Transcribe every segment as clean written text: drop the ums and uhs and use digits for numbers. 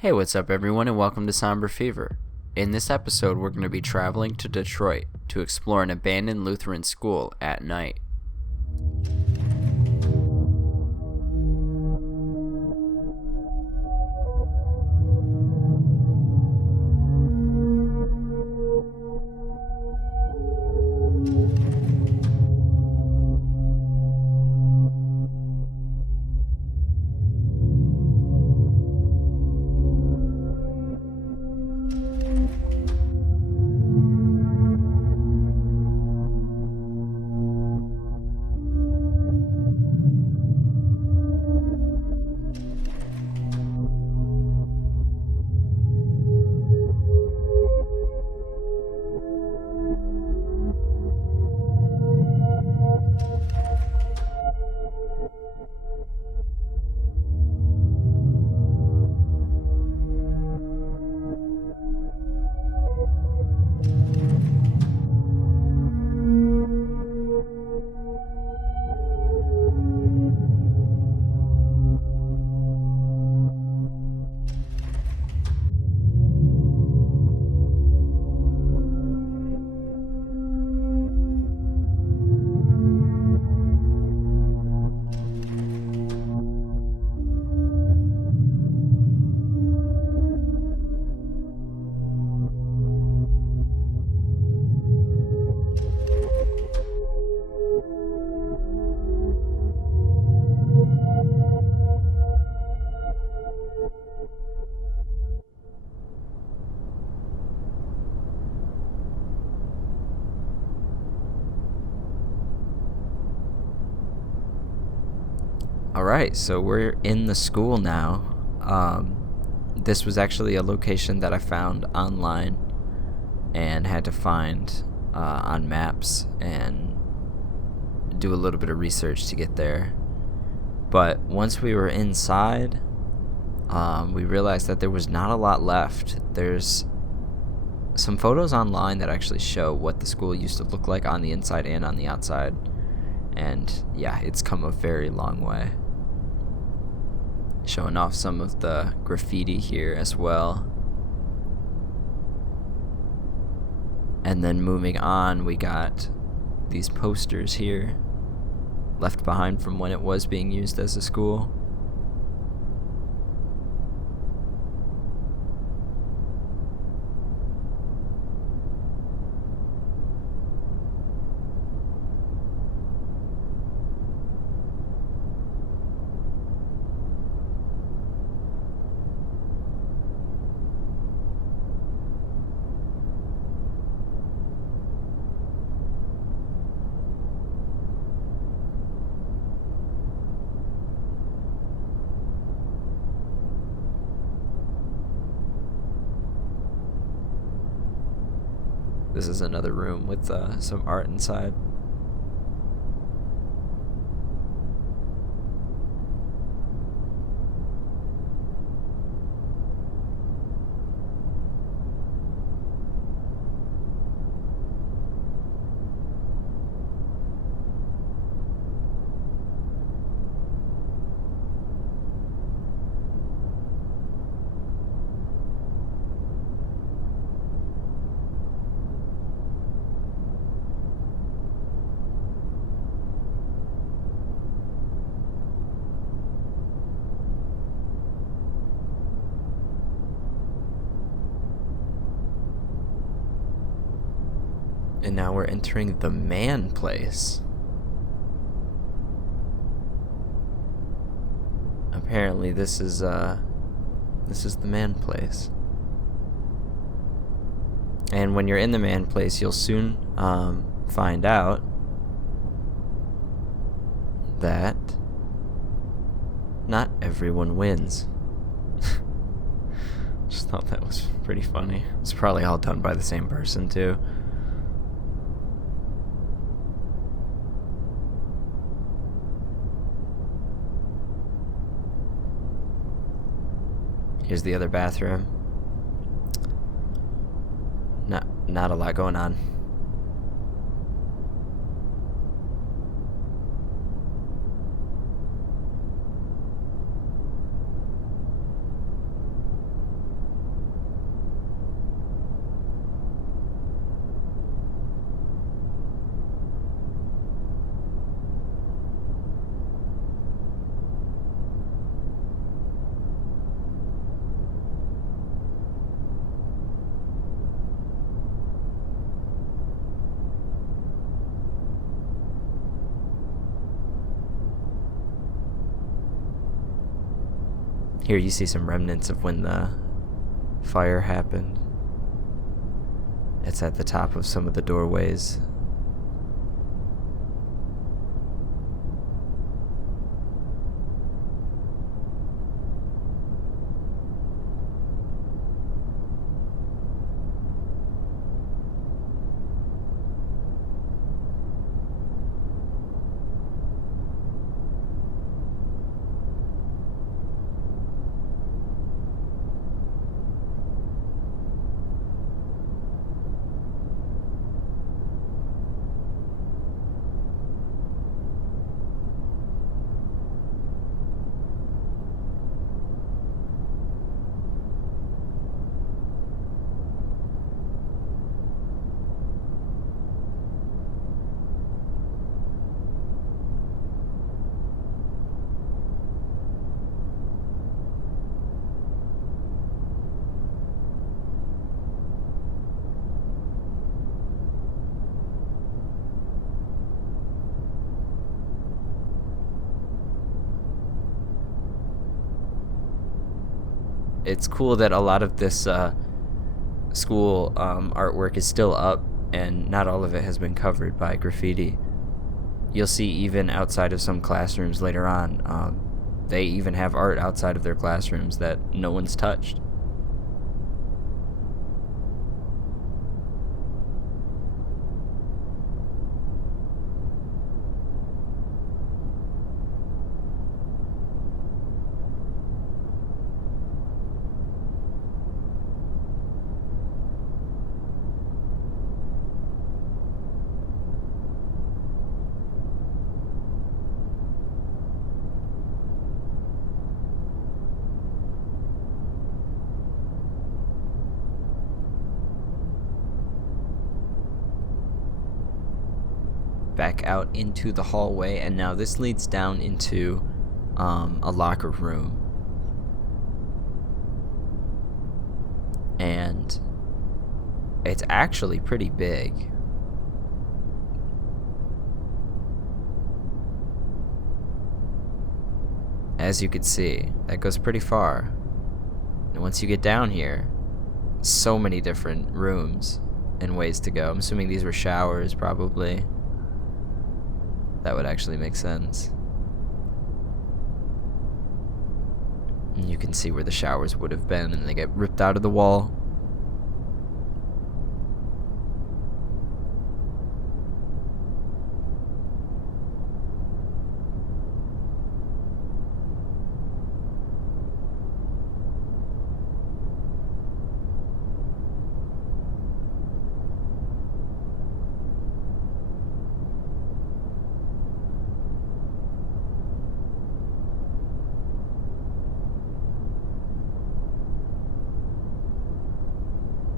Hey, what's up, everyone, and welcome to Sombre Fever. In this episode, we're going to be traveling to Detroit to explore an abandoned Lutheran school at night. Alright, so we're in the school now. This was actually a location that I found online and had to find on maps and do a little bit of research to get there. But once we were inside, we realized that there was not a lot left. There's some photos online that actually show what the school used to look like on the inside and on the outside. And yeah, it's come a very long way. Showing off some of the graffiti here as well. And then moving on, we got these posters here, left behind from when it was being used as a school. This is another room with some art inside. And now we're entering the man place. Apparently this is the man place. And when you're in the man place, you'll soon find out that not everyone wins. Just thought that was pretty funny. It's probably all done by the same person too. Here's the other bathroom. Not a lot going on. Here you see some remnants of when the fire happened. It's at the top of some of the doorways. It's cool that a lot of this school artwork is still up, and not all of it has been covered by graffiti. You'll see even outside of some classrooms later on, they even have art outside of their classrooms that no one's touched. Back out into the hallway, and now this leads down into a locker room, and it's actually pretty big. As you can see, that goes pretty far, and once you get down here, so many different rooms and ways to go. I'm assuming these were showers, probably. That would actually make sense. And you can see where the showers would have been, and they get ripped out of the wall.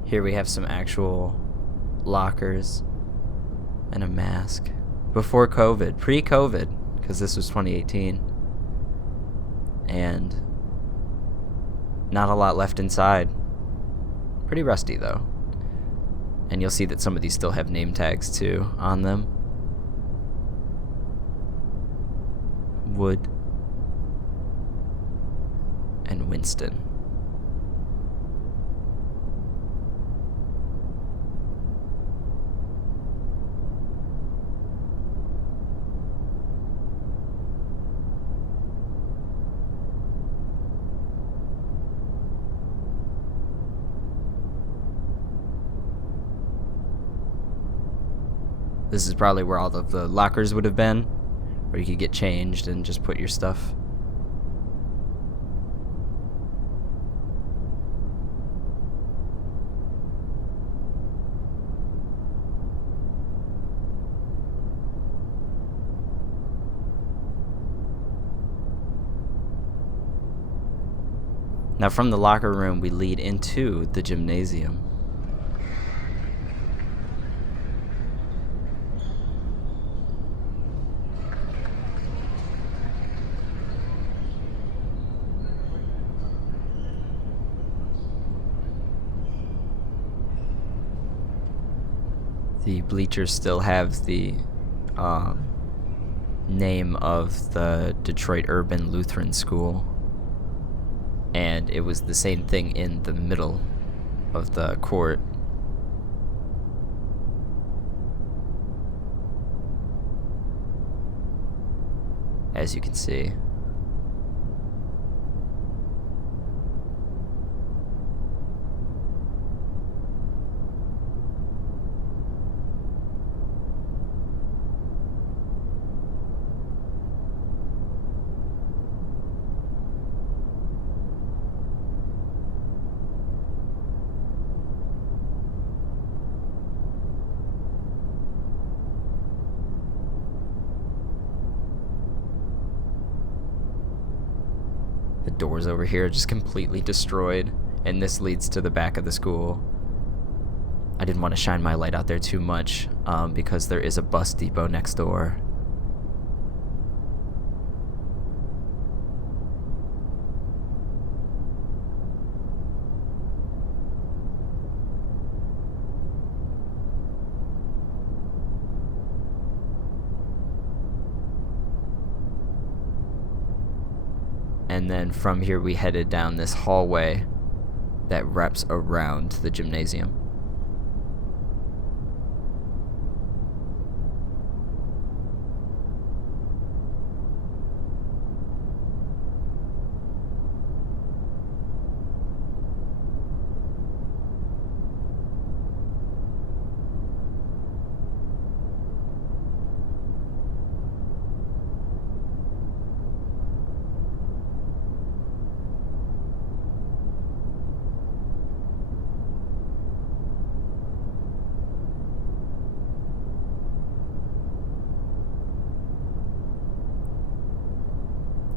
Here we have some actual lockers and a mask. Before COVID, pre-COVID, because this was 2018. And not a lot left inside. Pretty rusty though. And you'll see that some of these still have name tags too on them. Wood and Winston. This is probably where all of the lockers would have been, where you could get changed and just put your stuff. Now from the locker room, we lead into the gymnasium. The bleachers still have the name of the Detroit Urban Lutheran School. and it was the same thing in the middle of the court. As you can see. The doors over here are just completely destroyed, and this leads to the back of the school. I didn't want to shine my light out there too much because there is a bus depot next door. And then from here we headed down this hallway that wraps around the gymnasium.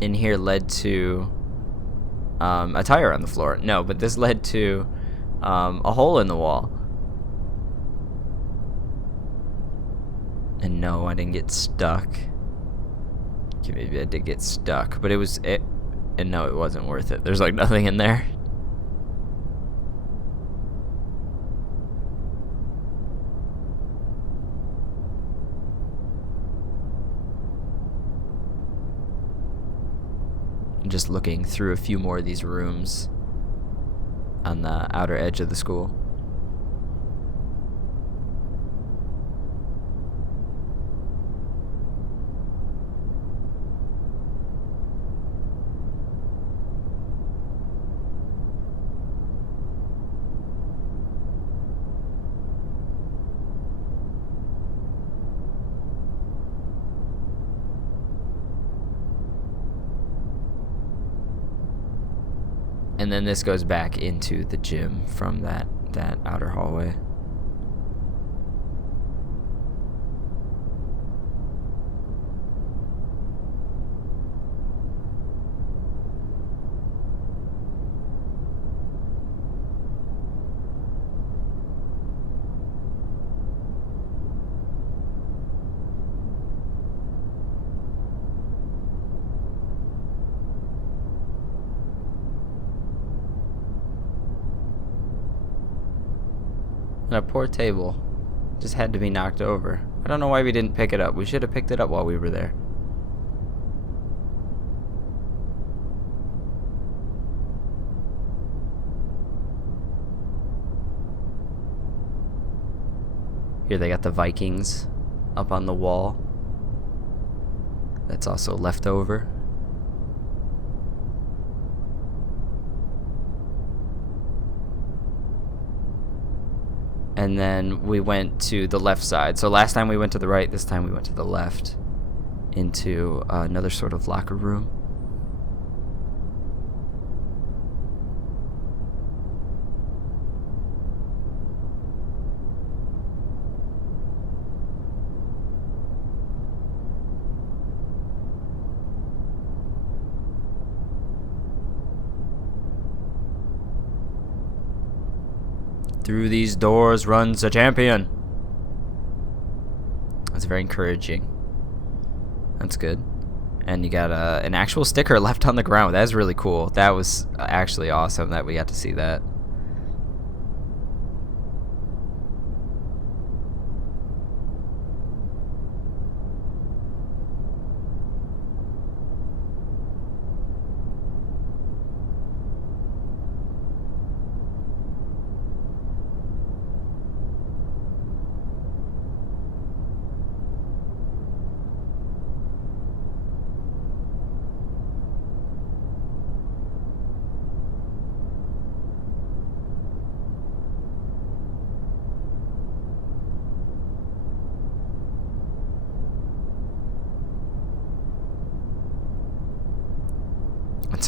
In here led to a tire on the floor. No, but this led to a hole in the wall. And no, I didn't get stuck. Okay, maybe I did get stuck, but and no, it wasn't worth it. There's like nothing in there. Just looking through a few more of these rooms on the outer edge of the school. And then this goes back into the gym from that outer hallway. And a poor table just had to be knocked over. I don't know why we didn't pick it up. We should have picked it up while we were there. Here they got the Vikings up on the wall. That's also left over. And then we went to the left side. So last time we went to the right, this time we went to the left into another sort of locker room. Through these doors runs a champion. That's very encouraging. That's good. And you got an actual sticker left on the ground. That's really cool. That was actually awesome that we got to see that.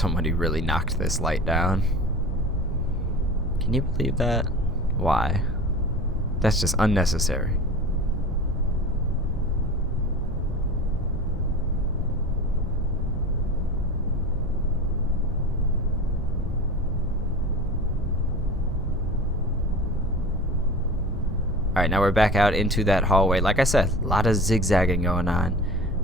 somebody really knocked this light down. Can you believe that? Why? That's just unnecessary. Alright, now we're back out into that hallway. Like I said, a lot of zigzagging going on.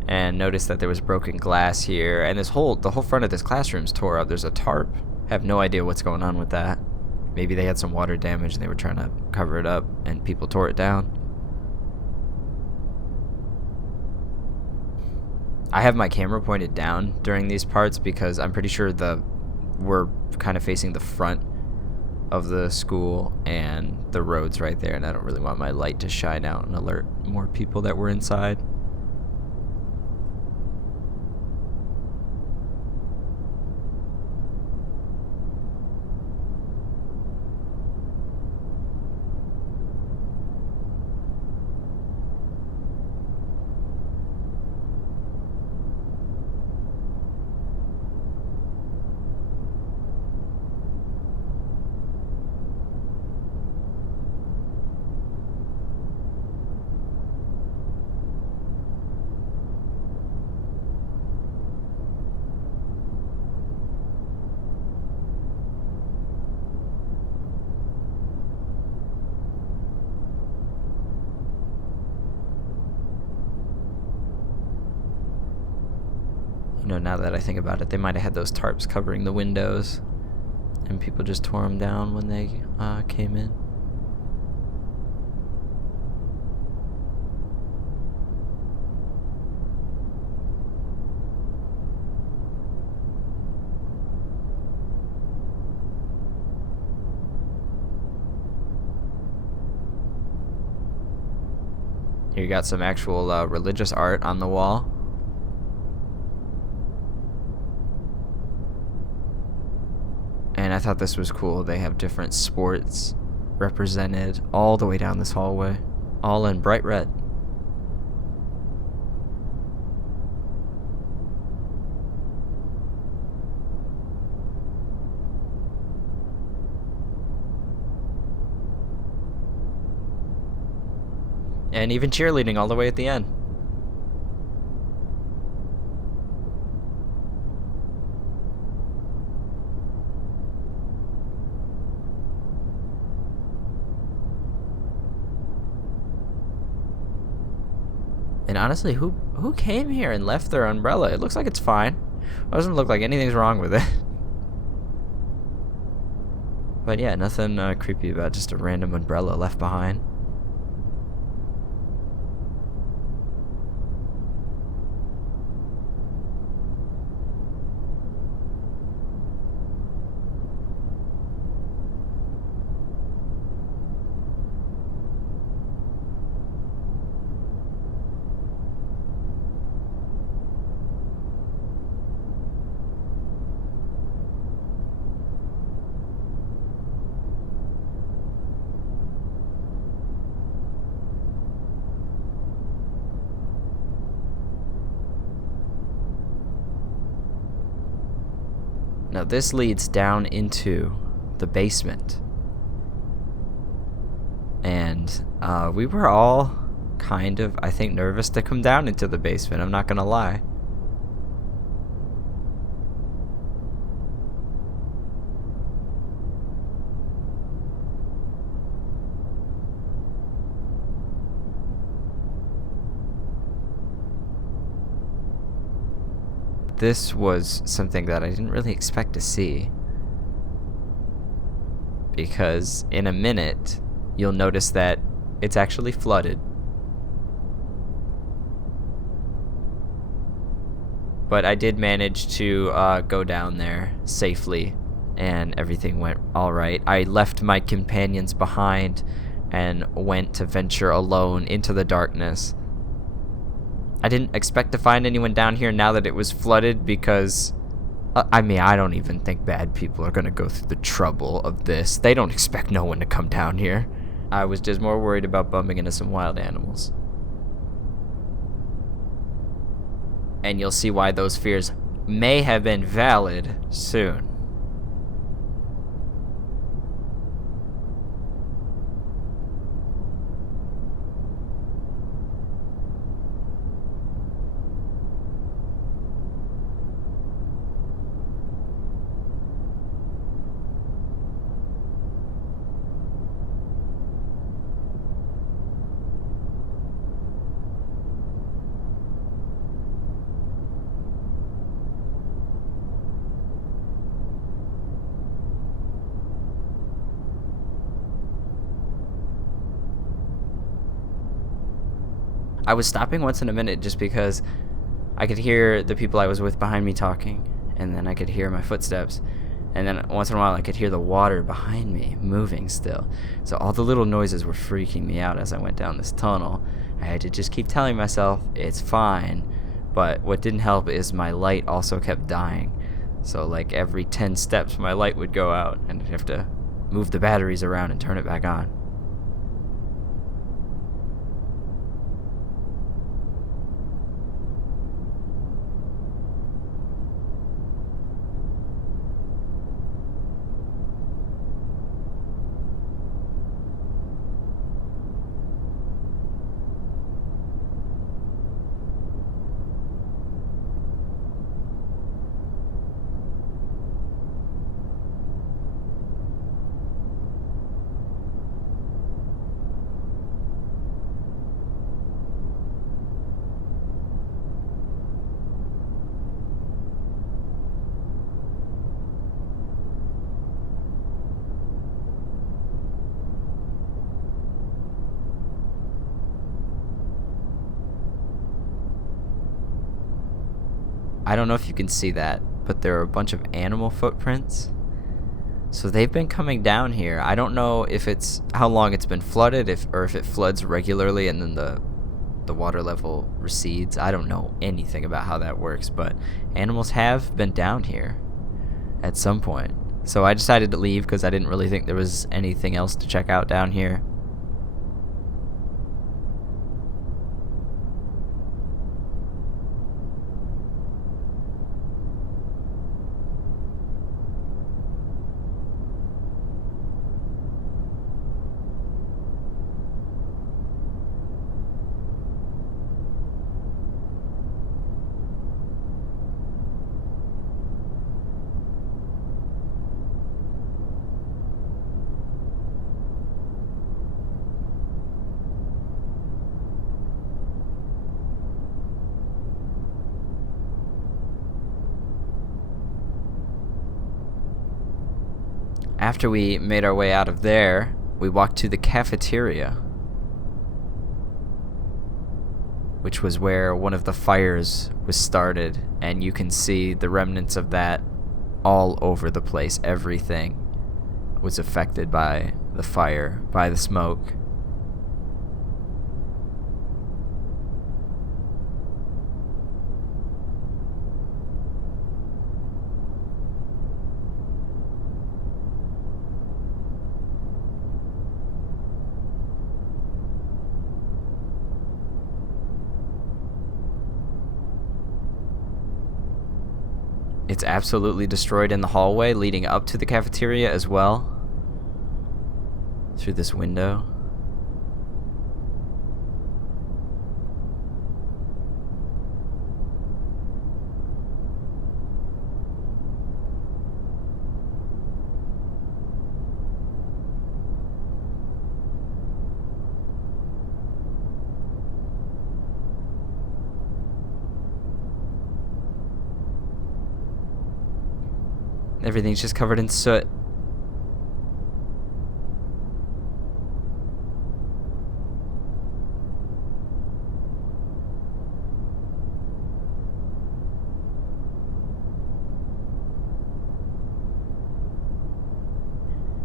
And notice that there was broken glass here. And the whole front of this classroom's tore up. There's a tarp. Have no idea what's going on with that. Maybe they had some water damage and they were trying to cover it up and people tore it down. I have my camera pointed down during these parts because I'm pretty sure we're kind of facing the front of the school and the road's right there, and I don't really want my light to shine out and alert more people that were inside. Now that I think about it, they might have had those tarps covering the windows and people just tore them down when they came in. Here you got some actual religious art on the wall. And I thought this was cool. They have different sports represented all the way down this hallway, all in bright red. And even cheerleading all the way at the end. And honestly, who came here and left their umbrella? It looks like it's fine. It doesn't look like anything's wrong with it. But yeah, nothing creepy about just a random umbrella left behind. Now this leads down into the basement. And we were all kind of, I think, nervous to come down into the basement, I'm not gonna lie. This was something that I didn't really expect to see, because in a minute you'll notice that it's actually flooded. But I did manage to go down there safely, and everything went alright. I left my companions behind and went to venture alone into the darkness. I didn't expect to find anyone down here now that it was flooded, because I mean, I don't even think bad people are gonna go through the trouble of this. They don't expect no one to come down here. I was just more worried about bumping into some wild animals. And you'll see why those fears may have been valid soon. I was stopping once in a minute just because I could hear the people I was with behind me talking, and then I could hear my footsteps, and then once in a while I could hear the water behind me moving still. So all the little noises were freaking me out as I went down this tunnel. I had to just keep telling myself it's fine, but what didn't help is my light also kept dying. So like every 10 steps my light would go out, and I'd have to move the batteries around and turn it back on. I don't know if you can see that, but there are a bunch of animal footprints. So they've been coming down here. I don't know if it's how long it's been flooded, or if it floods regularly and then the water level recedes. I don't know anything about how that works, but animals have been down here at some point. So I decided to leave because I didn't really think there was anything else to check out down here. After we made our way out of there, we walked to the cafeteria, which was where one of the fires was started, and you can see the remnants of that all over the place. Everything was affected by the fire, by the smoke. It's absolutely destroyed in the hallway leading up to the cafeteria as well. Through this window. Everything's just covered in soot.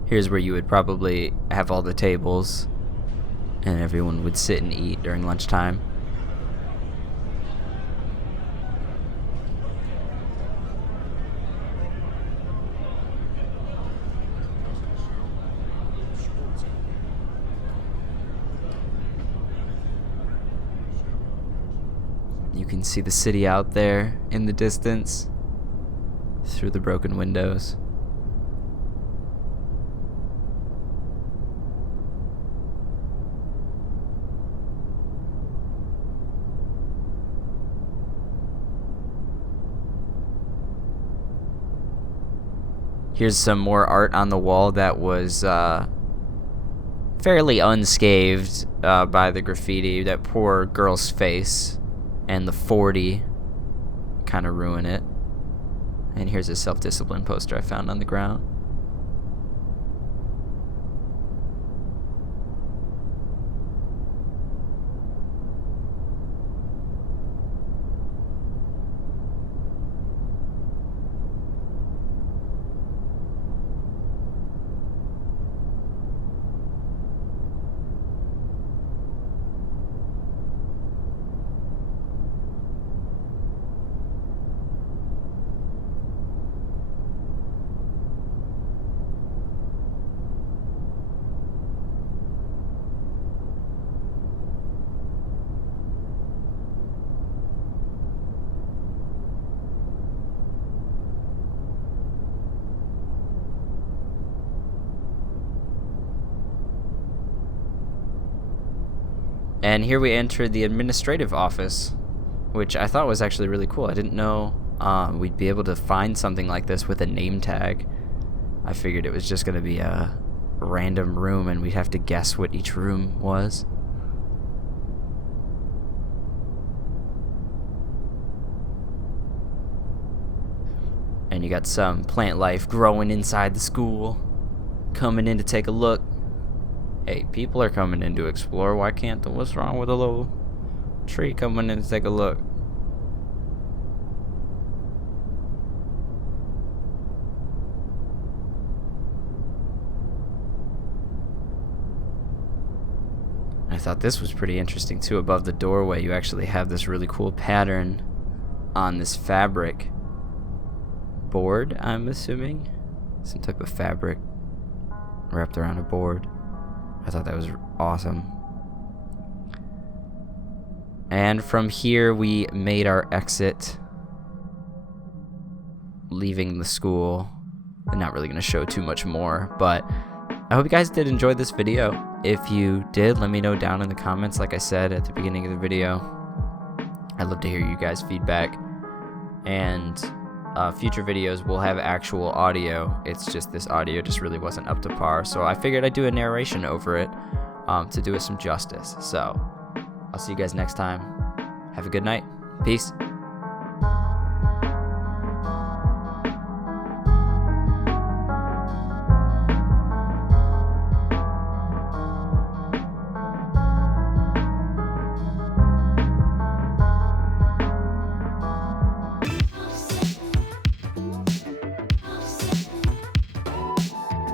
Here's where you would probably have all the tables and everyone would sit and eat during lunchtime. You can see the city out there in the distance. through the broken windows. Here's some more art on the wall that was fairly unscathed by the graffiti. That poor girl's face and the 40 kind of ruin it. And here's a self-discipline poster I found on the ground. And here we entered the administrative office, which I thought was actually really cool. I didn't know we'd be able to find something like this with a name tag. I figured it was just going to be a random room and we'd have to guess what each room was. And you got some plant life growing inside the school, coming in to take a look. Hey, people are coming in to explore. Why can't the... What's wrong with a little tree coming in to take a look? I thought this was pretty interesting too. Above the doorway, you actually have this really cool pattern on this fabric board, I'm assuming. Some type of fabric wrapped around a board. I thought that was awesome. And from here we made our exit, leaving the school. I'm not really going to show too much more, but I hope you guys did enjoy this video. If you did, let me know down in the comments, like I said at the beginning of the video. I'd love to hear you guys' feedback. And future videos will have actual audio. It's just this audio just really wasn't up to par, so I figured I'd do a narration over it to do it some justice. So I'll see you guys next time. Have a good night. Peace.